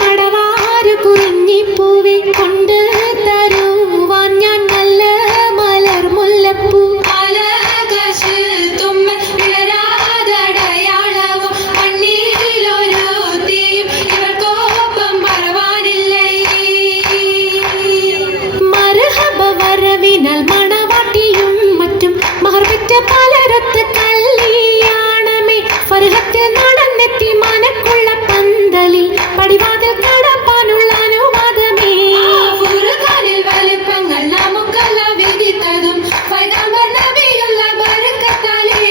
മടവാരു കുറിഞ്ഞിപ്പൂവെ കൊണ്ട് തരുവാൻ ഞാൻ നല്ല മലർ മുല്ലപ്പൂ വരവിനാൽ മണവാട്ടിയും മറ്റും മഹർപെറ്റ പലരത്ത് കല്യാണമേ ഫർഹത്ത് നടന്നെത്തി മനക്കുള്ള പന്തലിൽ പടിവാതിൽ കടപ്പാനുള്ള അനുവാദമേ വലുപ്പങ്ങൾ നമുക്കല്ല വിധിത്തതും നബിയുള്ള ബർക്കത്താലേ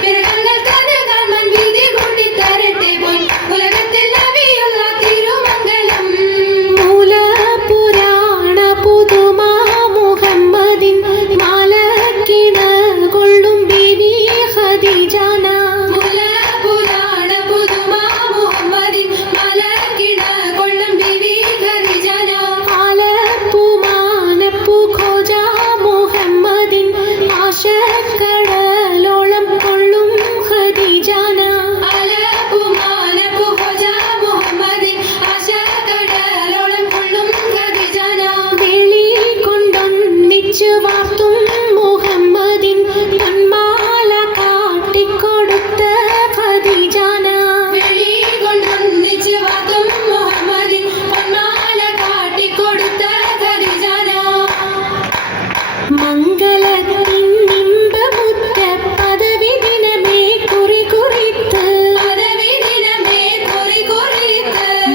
പിറകങ്ങൾ തരുകാൻ വിധി കൂട്ടി തരട്ടെ പോയി ഉലകത്തിൽ നബിയുള്ള തിരുമംഗലം മൂല പുരാണ പുതുമ മുഹമ്മദിൻ മാലക്കിണ കൊള്ളും ബീവി ഖദീജാന മൂല പുരാണ പുതുമ മുഹമ്മദിൻ മാലക്കിണ കൊള്ളും ബീവി ഖദീജാന ആലപ്പുമാനപ്പു ഖോജ മുഹമ്മദിൻ ആശക്കടലോളം കൊള്ളും ഖദീജാന ആലപ്പുമാനപ്പു ഖോജ മുഹമ്മദിൻ ആശക്കടലോളം കൊള്ളും ഖദീജാന വെളി കൊണ്ടൊന്നിച്ചു വാർത്തും മുഹമ്മദിൻ പൊന്മാല കാട്ടിക്കൊടുത്ത ഖദീജാന വെളി കൊണ്ടൊന്നിച്ചു വാർത്തും മുഹമ്മദിൻ പൊന്മാല കാട്ടിക്കൊടുത്ത ഖദീജാന മംഗളത്തിൻ നിമ്പമുറ്റ പദവി ദിനമേ കുറികുറിത്ത്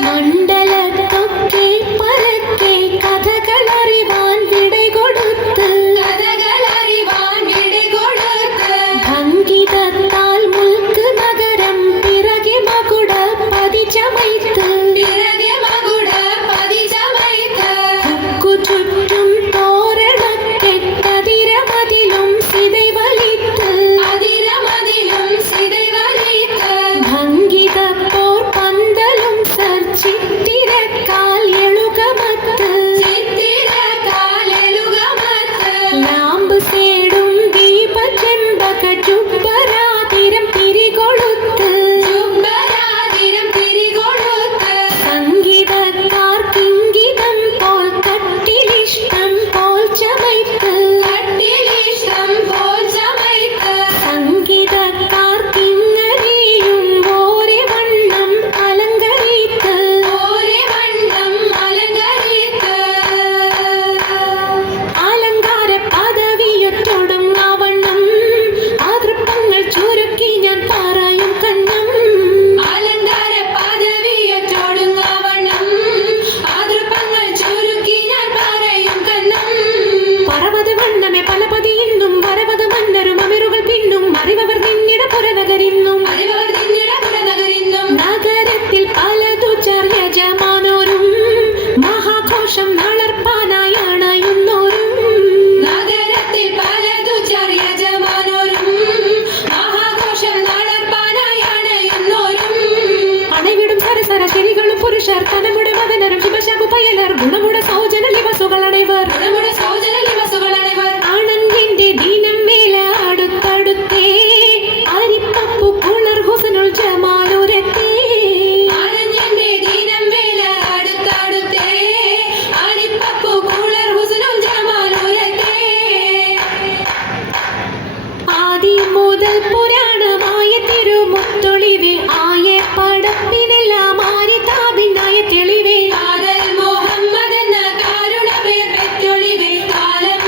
മണ്ഡലത്തൊക്കെ പരക്കെ കഥകളറിവാൻ വിടകൊടുത്ത് ഭംഗിതത്താൽ മുൽക്ക് നഗരം പിറകെ മകുട പതിച്ചമൈത്ത് ചുറ്റും തോരണക്കെട്ടതിരമതിലും സിതൈവലിത്ത് ഭംഗിതപ്പോർ പന്തലും ചിത്തിരക്കാൽ എളുകമത്ത് ലാമ്പ് സേടും ദീപചെമ്പക ചുബ്ബരാതിരം തിരികൊളുത്ത് സംഗീതക്കാർക്കിംഗിതം പോൽ കട്ടിലിഷ്ടം പോൽ ചമയ്ത്ത് സംഗീതക്കാർക്കിങ്ങനെയും ഓരെ വണ്ണം അലങ്കരിത്ത് അലങ്കാര പദവിയൊറ്റൊടും ആവണ്ണം ആതൃപ്പങ്ങൾ ചുരുക്കി ഞാൻ പറയും കണ്ണം പറവത് വണ്ണമേ പലപതി ഇന്നും വരവത് മന്നരും അമിറുകൾ പിന്നും അറിവർ നിന്നിട പുരനഗരിന്നും നഗരത്തിൽ പലതു ചർയജമാനോരും മഹാഘോഷം നളർപ്പാനായി അണയുന്നോരും അണവിടും സരസര ശരികളും പുരുഷർ കനമുടെ മദനരും ശിവശാഖു പയലർ ഗുണമുട സൗജന ലിവസുകളണൈവർ ആണന്തിന്റെ ദീനം മേല അടുത്തടുത്തേ അരിപ്പപ്പു കുളർ ഹുസനുൽ ജമാലുരത്തേ ആദി മുതൽ പുരാണമായ തിരുമുത്തൊളിവേ ആയ പടപ്പിനെല്ലാം ആരി താപിനായ തെളിവേ മുഹമ്മദ് എന്ന കാരുണ പേർ പെറ്റൊളിവേ കാലം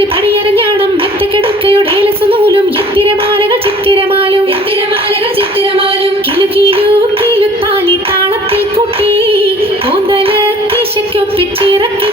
പടിയറി പടിയറിഞ്ഞാണം മെത്തക്കെടുക്കയുടെ ഏലസുനൂലും എത്തിരമാലകൾ ചിത്തിരമാലും കിലു കിലു താലി താളത്തിൽ കൂട്ടി കോന്തല കിശയ്ക്കൊപ്പിച്ചിറക്കി